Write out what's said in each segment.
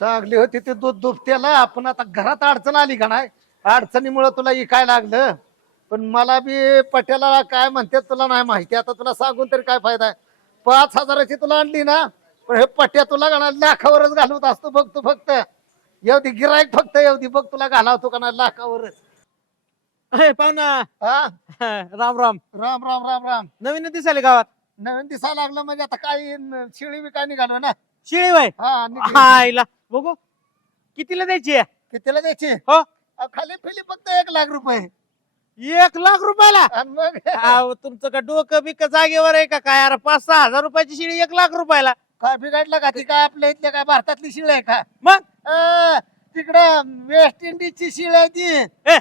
चांगली होती ते दूध दुभत्याला आपण आता घरात अडचण आली का नाही? अडचणीमुळे तुला इकाय लागलं. पण मला बी पट्याला काय म्हणते तुला नाही माहिती. आता तुला सांगून तरी काय फायदा आहे? पाच हजाराची तुला आणली ना पण हे पट्या तुला का नाही? लाखावरच घालवत असतो बघ तू फक्त. एवढी गिराईक फक्त एवढी बघ तुला घालावतो का नाही लाखावरच. अरे पाहुणा हा? राम राम. राम राम राम राम. नवीन दिसायले गावात. नवीन दिसायला लागलं म्हणजे आता काही न- शिळी बी काय निघालो ना? शिळी बाय हा निघली. आईला बघू. कितीला द्यायची आहे? कितीला द्यायची? हो. अहो, खाली फिली फक्त एक लाख रुपये. एक लाख रुपयाला? आणि मग? अहो, तुमचं का डोकं बिक जागेवर आहे का काय? अरे पाच सहा हजार रुपयाची शिळी एक लाख रुपयाला. काय बिघडलं का? ती काय आपल्या इथल्या काय भारतातली शिळ आहे का? मग? अं, तिकडं वेस्ट इंडिजची शिळ आहे ती. ए,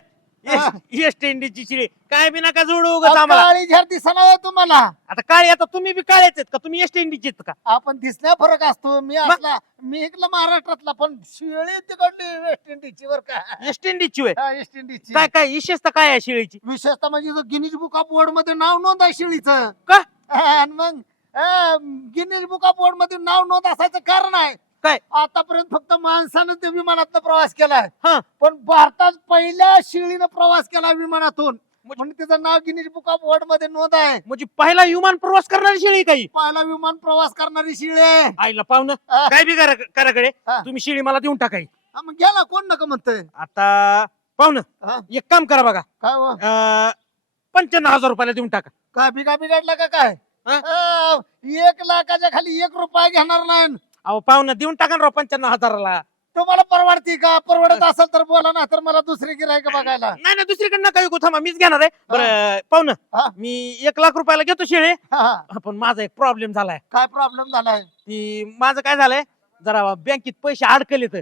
वेस्ट इंडिजची शिळी. काय बी नका जोडू उगाच आम्हाला. काळी झाड दिसणार तुम्हाला आता काळी आता तुम्ही बी काळ्याच आहेत का? तुम्ही इंडिजचे आहेत का? आपण दिसण्या फरक असतो. मी असला मी इकडला महाराष्ट्रातला पण शिळी तिकडली वेस्ट इंडिजची बर का. वेस्ट इंडिजची होय? हा, वेस्ट इंडिजची काय काय विशेषता काय आहे शिळीची? विशेषतः म्हणजे गिनीज बुक ऑफ बोर्डमध्ये नाव नोंद आहे शिळीचं. का? आणि मग गिनीज बुक ऑफ बोर्डमध्ये नाव नोंद असायचं कारण आहे. काय? आतापर्यंत फक्त माणसानं ते विमानातनं प्रवास केलाय हा. पण भारतात पहिल्या शिळीनं प्रवास केला विमानातून. म्हणजे तिचं नाव गिनीज बुक ऑफ वर्ल्डमध्ये नोंद आहे. म्हणजे पहिला विमान प्रवास करणारी शिळी काही? पहिला विमान प्रवास करणारी शिळी आहे. आईला पाहुणं हा. काय बी करा कराकडे. हा. तुम्ही शिळी मला देऊन टाकाय हा, मग गेला कोण नका म्हणतोय? आता पाहुणं हा? एक काम करा बघा. काय हो? अं, पंच्याण्णव हजार रुपयाला देऊन टाका. काय बिगा बिघडला का काय? हा? अं, एक लाखाच्या खाली एक रुपया घेणार नाही. अहो पाहुणं देऊन टाका ना राव पंच्याण्णव हजाराला. तुम्हाला परवडती का? परवडत असेल तर बोला ना तर मला दुसरी गिरायक बघायला? नाही नाही दुसरीकडे नका विकू थांबा मीच घेणार आहे. बरं पाहुणं हा. मी एक लाख रुपयाला घेतो शिळे. हा, हा. पण माझा एक प्रॉब्लेम झालाय. काय प्रॉब्लेम झालाय? की माझं काय झालंय जरा बँकेत पैसे अडकलेत.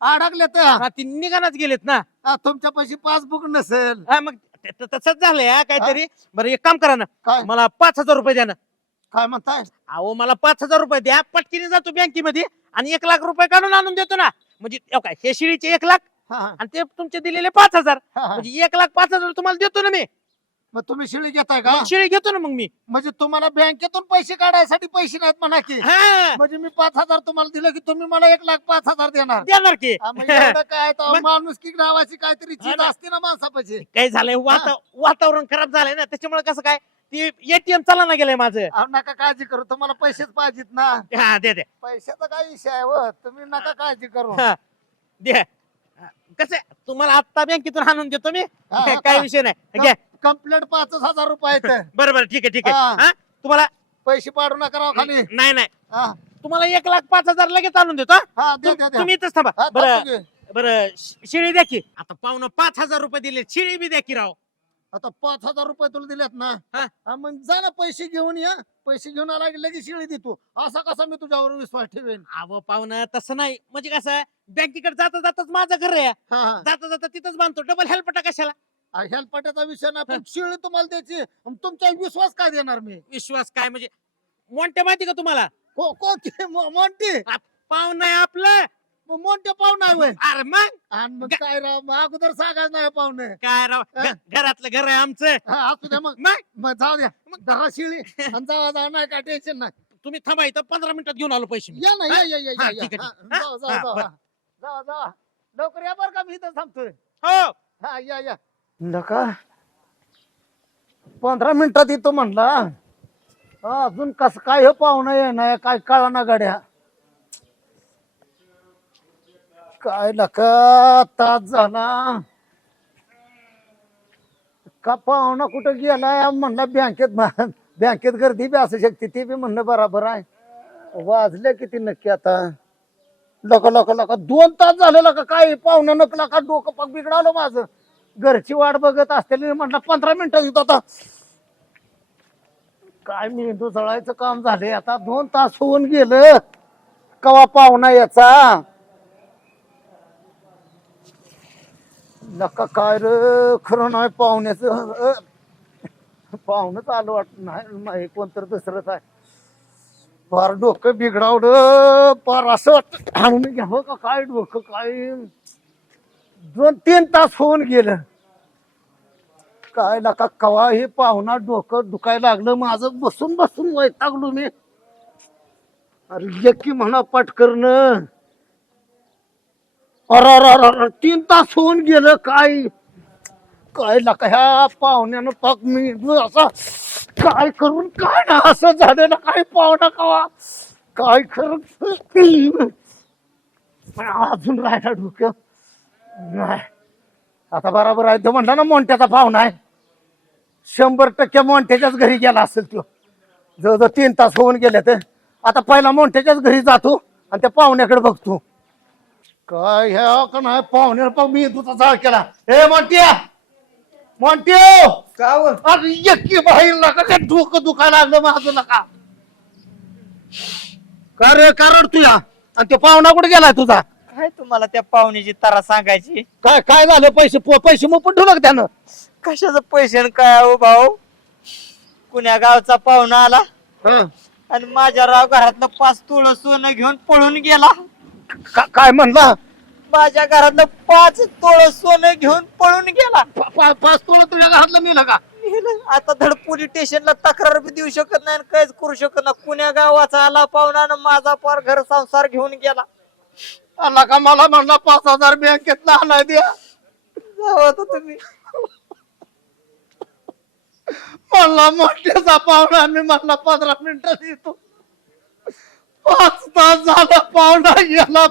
अडकले तर हा, ती निघानाच गेलेत ना. तुमच्या पैसे पासबुक नसेल. हा, मग ते- ते- तसंच झालंय हा, काहीतरी. बरं एक काम करा ना. काय? मला पाच हजार रुपये द्या ना. काय म्हणताय? अहो मला पाच हजार रुपये द्या. पटकीने जातो बँकेमध्ये आणि एक लाख रुपये काढून आणून देतो ना. म्हणजे काय हे शिळीचे एक लाख? हा, हा, आणि ते तुमचे दिलेले पाच हजार. हा, हा. म्हणजे एक लाख पाच हजार तुम्हाला देतो ना मी. मग तुम्ही शिळी घेताय का? मग शिळी घेतो ना मग मी. म्हणजे तुम्हाला बँकेतून पैसे काढायसाठी पैसे नाहीत म्हणा की. हा. म्हणजे मी पाच हजार तुम्हाला दिलं की तुम्ही मला एक लाख पाच हजार देणार. देणार की. हा, मग एवढं काय? तर मग- माणूस की नावाची काहीतरी हा चीज ना. असते ना माणसापाशी. काय झालंय? वाता- वातावरण खराब झालंय ना. त्याच्यामुळे कसं काय? ते एटीएम चालना ना गेलंय माझं. अहो, नका काळजी करू तुम्हाला पैसेच पाहिजेत ना. हा दे दे. पैशाचा काय विषय आहे हो तुम्ही नका काळजी करू. हा, दे. कसं तुम्हाला आता बँकेतून आणून देतो मी. हा, हा, काय हा. विषय नाही. घ्या. कंप्लेंट पाच हजार रुपये आहेत. बरं बरं ठीक आहे ठीक आहे. हा. हा तुम्हाला पैसे पाडू नका राव खाली. नाही नाही. हा. तुम्हाला एक लाख पाच हजार लगेच आणून देतो हा? हा, द्या तुम- द्या द्या तुम्ही इथंच थांबा. हा, बरं थांबतो की. बरं शि- शिळी द्या की. आता पाहुणं पाच हजार रुपये दिले शिळी बी द्या की राव. आता पाच हजार रुपये तुला दिलेत ना. हा. हा, मग जा ना पैसे घेऊन या. पैसे घेऊन आला की लगेच शिळी देतो. असा कसा मी तुझ्यावर विश्वास ठेवेन? अहो पाहुणं तसं नाही. म्हणजे कसं बँकेकडे जाता जाताच माझं घर आहे. हा हा. जाता जाता तिथंच बांधतो. डबल हेल्पटा कशाला? हा, हेलपाट्याचा विषय नाही पण शिळी तुम्हाला द्यायची. तुमचा विश्वास काय देणार मी? विश्वास काय? म्हणजे मोठ्या माहिती का तुम्हाला? को कोणते? मो- मोंटे? पाहुणं आहे आपलं. मग मोंटे पाहुणा आहे होय. अरे मग? आणि मग काय राव मग अगोदर सांगायचं नाही पाहुणे. काय राव. घ- घरातलं घर आहे आमचं. हा असू द्या मग. मग? मग जाऊ द्या. मग? दहा शिळी आणि जावा जाऊ नाही काय टेन्शन नाही. तुम्ही थांबा इथं पंधरा मिनिटात घेऊन आलो पैसे मी. या ना या या या हा, या, ठीक या. आहे. जाऊ जाऊ हा, जाऊ बरं. हा. लवकर या बरं का मी इथं थांबतोय. हो. हा या या. नका. पंधरा मिनिटात येतो म्हणला. अजून कस काय हे पाहुणं येणार काय कळा ना गाड्या. काय नका तास झाला. का पाहुणा कुठं गेलाय? म्हणला बँकेत मा- बँकेत गर्दी बी असू शकते ते बी म्हणणं बराबर आहे. वाजले किती नक्की आता? लका लका लका दोन तास झाले लका काय पाहुणा नकला का डोकं पाक बिघडालं माझं. घरची वाट बघत असलेली म्हटलं पंधरा मिनिटं येतो आता. काय मेंदू जळायचं काम झाले आता? दोन तास होऊन गेलं. कवा पाहुणा याचा? नका काय र खरं नाही पाहुण्याचं पाहुणंच आलं वाटत नाही नाही कोणतर दुसरंच आहे. फार डोकं बिघडावलं फार असं वाटत आणून घ्यावं का काय डोकं काय? दोन तीन तास होऊन गेलं. काय नका कवा हे पाहुणा डोकं दुखायला लागलं माझं बसून बसून वैतागलो मी. अरे की म्हणा पटकरण अरे अरे अरे अरे, तीन तास होऊन गेलं काय? काय लका ह्या पाहुण्यानं पाक मी असं काय करून काय ना असं झालं ना काय पाहुणा कवा काय खरं अजून राहिला डोकं नाही. आता बरोबर आहे. तो म्हणला ना मोंट्याचा पाहुणा आहे. शंभर टक्के मोंट्याच्याच घरी गेला असेल तो. जवळजवळ तीन तास होऊन गेले तर आता पहिला मोंट्याच्याच घरी जातो आणि त्या पाहुण्याकडे बघतो. काय ह्या का नाही पाहुण्याला पाहून मी तुझा जाळ केला. हे मोंट्या! मोंट्यो! का? अरे यक्की बाहेर नका ते डोकं दुखायला लागलं माझं नका. का रे कारण तुया आणि ते पाहुणा कुठे गेलाय तुझा? काय तुम्हाला त्या पाहुण्याची तारा सांगायची? काय काय झालं? पैसे प- पैसे मग पण ठेवलं का त्यानं? कशाचं पैसे काय हो भाऊ? कुण्या गावचा पाहुणा आला? हं. आणि माझ्या राव घरातलं पाच तुळ सोनं घेऊन पळून गेला. का- काय म्हणला? माझ्या घरातलं पाच तोळ सोनं घेऊन पळून गेला. पा- पा- पाच तोळा तुझ्या घरातलं नेलं का? आता धड पोलीस स्टेशनला तक्रार बी देऊ शकत नाही आणि काहीच करू शकत नाही. कुण्या गावाचा आला पाहुणा आणि माझा पार घर संसार घेऊन गेला. आला का मला म्हणला पाच हजार बँकेत आणाय द्या जाऊ आता तुम्ही. म्हणला मोठ्याचा पाहुणा मी म्हणला पंधरा मिनिटात येतो. पाच तास झाला पाहुणा गेला